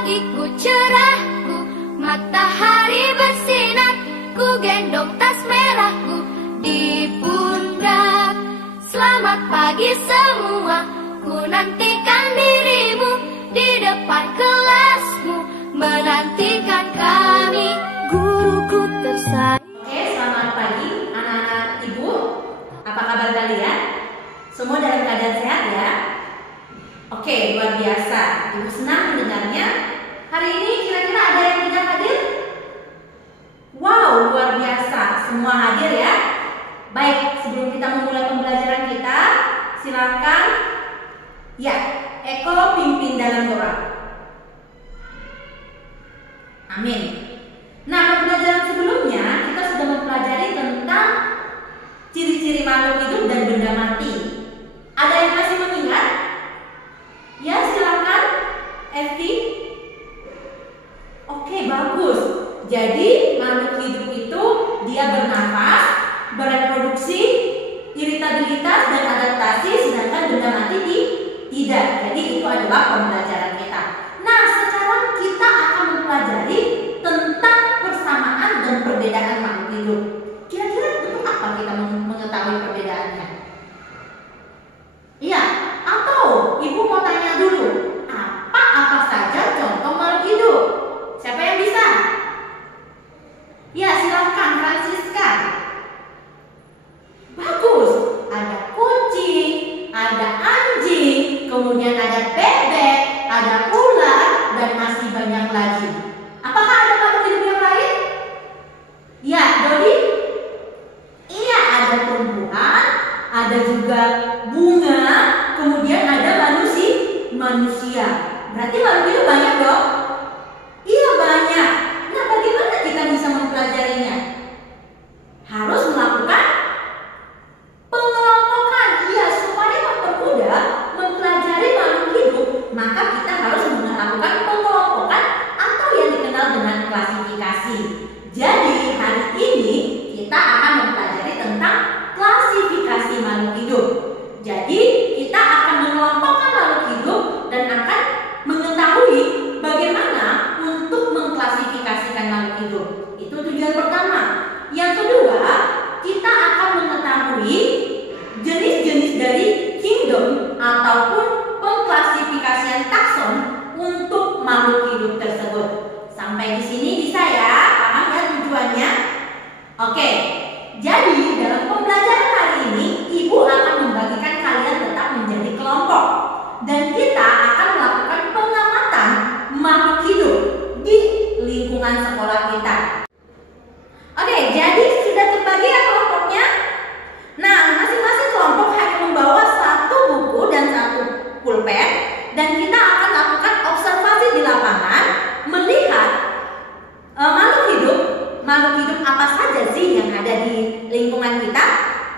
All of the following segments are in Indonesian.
pagiku cerahku, matahari bersinar, ku gendong tas merahku di pundak. Selamat pagi semua, ku nantikan dirimu di depan kelasmu, menantikan kami, guruku tersayang. Oke, selamat pagi anak-anak ibu. Apa kabar kalian? Semua dalam keadaan sehat ya? Oke, luar biasa. Ibu senang mendengarnya. Hari ini kira-kira ada yang tidak hadir? Wow, luar biasa. Semua hadir ya. Baik, sebelum kita memulai pembelajaran kita, silakan ya, Eko pimpin dalam doa. Amin. Nah, pembelajaran sebelumnya kita sudah mempelajari tentang ciri-ciri makhluk hidup dan benda mati. Ada yang masih mengingat? Ya, silakan, Evi. Oke, bagus. Jadi makhluk hidup itu dia bernafas, bereproduksi, iritabilitas dan adaptasi, sedangkan benda mati tidak. Jadi itu adalah pembelajaran kita. Nah, sekarang kita akan mempelajari tentang persamaan dan perbedaan makhluk hidup. Kira-kira untuk apa kita mengetahui perbedaannya? Iya, atau ibu mau tanya dulu, apa saja contoh makhluk hidup? Siapa yang bisa? Ya, silahkan Francisca. Bagus, ada kucing, ada anjing, kemudian ada bebek, ada ular, dan masih banyak lagi. Apakah ada makhluk hidup yang lain? Ya, Dodi? Iya, ada tumbuhan, ada juga bunga, kemudian ada manusia. Berarti makhluk hidup banyak dong? Iya, banyak. Nah, bagaimana kita bisa mempelajarinya? Harus melakukan pengelompokan. Iya, supaya mempermudah mempelajari makhluk hidup, maka kita harus melakukan pengelompokan atau yang dikenal dengan klasifikasi. Jadi, hari ini kita akan mempelajari tentang klasifikasi makhluk hidup. Jadi, kita akan mengelompokkan makhluk hidup dan akan mengetahui bagaimana untuk mengklasifikasikan makhluk hidup. Itu tujuan pertama. Yang kedua, kita akan mengetahui jenis-jenis dari kingdom ataupun pengklasifikasian takson untuk makhluk hidup tersebut. Sampai di sini bisa ya? Paham ya tujuannya? Oke. Jadi dalam pembelajaran hari ini, ibu akan membagikan kalian tetap menjadi kelompok dan kita akan melakukan pengamatan makhluk hidup di lingkungan sekolah kita. Oke, jadi sudah terbagi ya kelompoknya? Nah, masing-masing kelompok hanya membawa satu buku dan satu pulpen dan kita akan lakukan observasi di lapangan melihat makhluk hidup apa saja sih yang ada di lingkungan kita,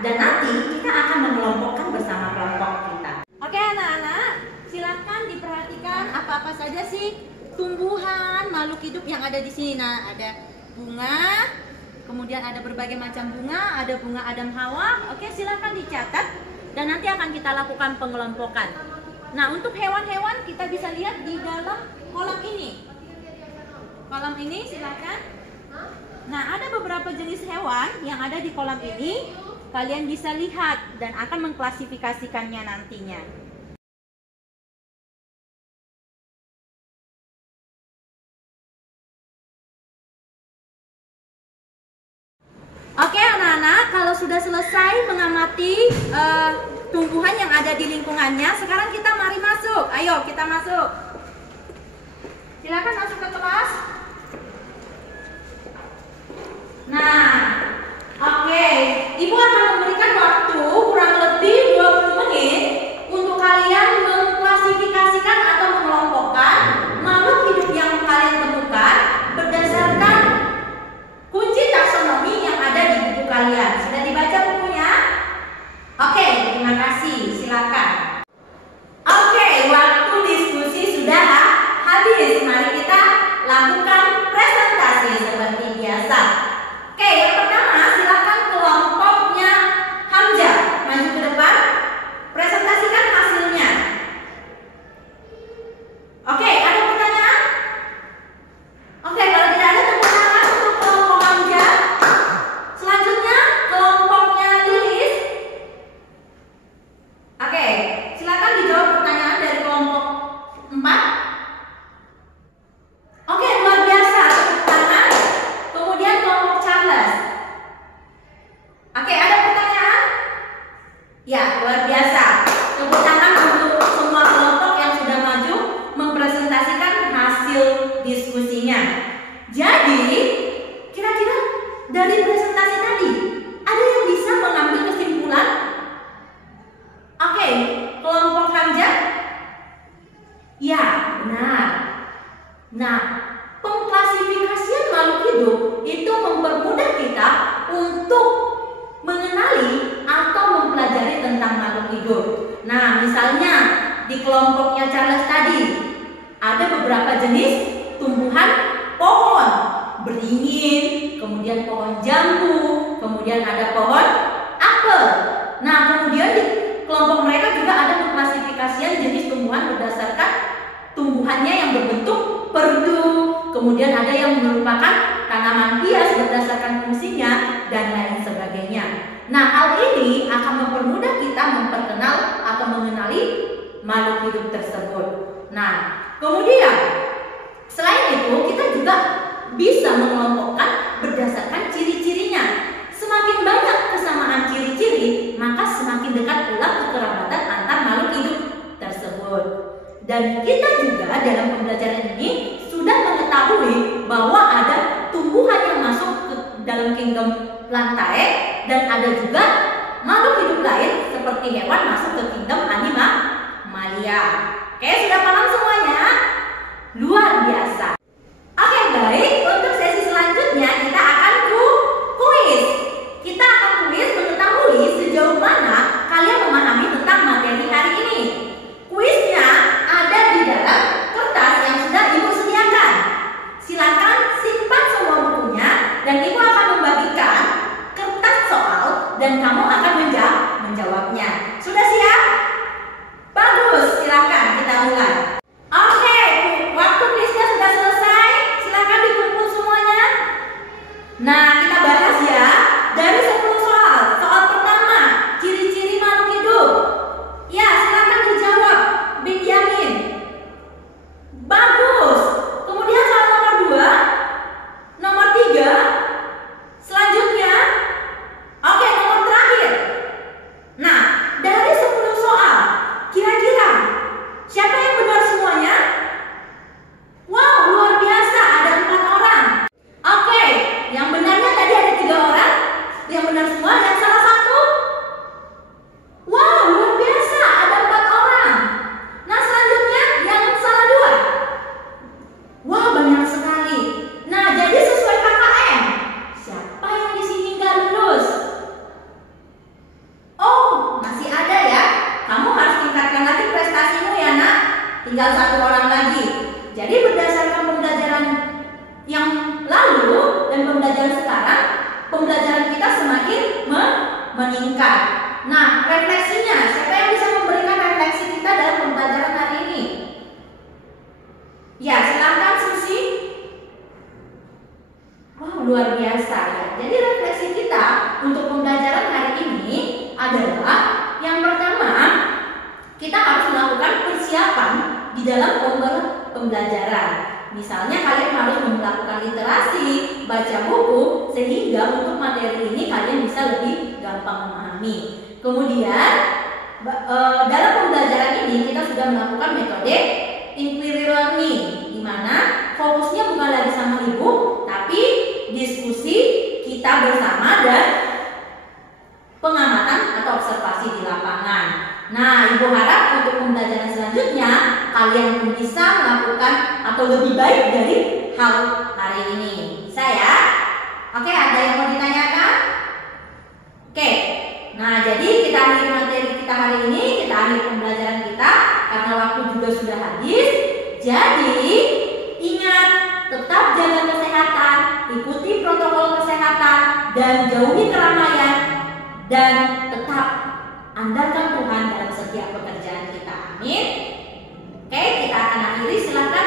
dan nanti kita akan mengelompokkan bersama kelompok kita. Oke anak-anak, silakan diperhatikan apa-apa saja sih tumbuhan makhluk hidup yang ada di sini. Nah, ada bunga, kemudian ada berbagai macam bunga, ada bunga Adam Hawa. Oke, silakan dicatat dan nanti akan kita lakukan pengelompokan. Nah, untuk hewan-hewan kita bisa lihat di dalam kolam ini. Kolam ini silakan. Nah, ada beberapa jenis hewan yang ada di kolam ini. Kalian bisa lihat dan akan mengklasifikasikannya nantinya. Oke anak-anak, kalau sudah selesai mengamati tumbuhan yang ada di lingkungannya, sekarang kita mari masuk. Ayo kita masuk. Silakan masuk ke kelas. Nah, oke, ibu akan memberikan waktu kurang lebih 20 menit untuk kalian mengklasifikasikan atau mengelompokkan makhluk hidup yang kalian temukan berdasarkan kunci taksonomi yang ada di buku kalian. Sudah dibaca bukunya? Oke, terima kasih. Silakan. Oke, waktu diskusi sudah Nah, pengklasifikasian makhluk hidup itu mempermudah kita untuk mengenali atau mempelajari tentang makhluk hidup. Nah, misalnya di kelompoknya Charles tadi ada beberapa jenis tumbuhan pohon beringin, kemudian pohon jambu, kemudian ada pohon apel. Nah, kemudian di kelompok mereka juga ada pengklasifikasian jenis tumbuhan berdasarkan tumbuhannya yang berbentuk perdu, kemudian ada yang merupakan tanaman hias berdasarkan fungsinya, dan lain sebagainya. Nah, hal ini akan mempermudah kita memperkenal atau mengenali makhluk hidup tersebut. Nah, kemudian selain itu kita juga bisa mengelompokkan berdasarkan ciri-cirinya. Semakin banyak kesamaan ciri-ciri, maka semakin dekat pula kekerabatan antar makhluk hidup tersebut. Dan kita juga dalam pembelajaran ini sudah mengetahui bahwa ada tumbuhan yang masuk ke dalam kingdom Plantae dan ada juga makhluk hidup lain seperti hewan masuk ke kingdom Animalia. Oke, sudah paham semuanya? Luar biasa. Oke, baik. Untuk sesi selanjutnya kita akan kuis. Kita akan kuis mengetahui sejauh mana kalian memahami tentang materi hari ini. Kuisnya ada di dalam kertas yang sudah Ibu sediakan. Silakan simpan semua bukunya dan Ibu akan membagikan kertas soal dan kamu akan menjawabnya. Sudah siap? Bagus, silakan kita mulai. Oke, waktu kuisnya sudah selesai. Silakan dikumpul semuanya. Nah, kita bahas ya. Dari 10 soal. Soal pertama, ciri-ciri makhluk hidup. Ya, silakan dijawab, Benjamin. Bagus. Kemudian soal nomor 2, nomor 3. Selanjutnya, oke, nomor terakhir. Nah, dari 10 soal, kira-kira siapa yang benar semuanya? Wow, luar biasa, ada 4 orang. Oke, yang benarnya tadi ada 3 orang. Yang benar semua, yang salah 1. Wow, luar biasa, ada 4 orang. Nah, selanjutnya yang salah 2. Wah, banyak sekali. Nah, jadi sesuai KKM, siapa yang di sini nggak lulus? Oh, masih ada ya. Kamu harus tingkatkan lagi prestasimu ya, Nak. Tinggal 1 orang lagi. Jadi berdasarkan pembelajaran yang lalu dan pembelajaran sekarang, pembelajaran kita semakin meningkat. Nah, refleksinya, siapa yang bisa memberikan refleksi kita dalam pembelajaran hari ini? Ya, silakan Susi. Wow, luar biasa ya. Jadi refleksi kita untuk pembelajaran hari ini adalah yang pertama, kita harus melakukan persiapan di dalam pembelajaran. Misalnya kalian harus melakukan literasi, baca buku, sehingga untuk materi ini kalian bisa lebih gampang memahami. Kemudian dalam pembelajaran ini kita sudah melakukan metode inquiry learning, di mana fokusnya bukan lagi sama ibu, tapi diskusi kita bersama dan pengamatan atau observasi di lapangan. Nah, Ibu harap untuk pembelajaran selanjutnya kalian pun bisa melakukan atau lebih baik dari hal hari ini. Bisa ya? Oke, ada yang mau ditanyakan? Oke. Nah, jadi kita akhiri materi kita hari ini, kita akhiri pembelajaran kita karena waktu juga sudah habis. Jadi, ingat, tetap jaga kesehatan, ikuti protokol kesehatan dan jauhi keramaian dan tetap andalkan Tuhan dalam setiap pekerjaan kita. Amin. Oke, kita akan akhiri. Silakan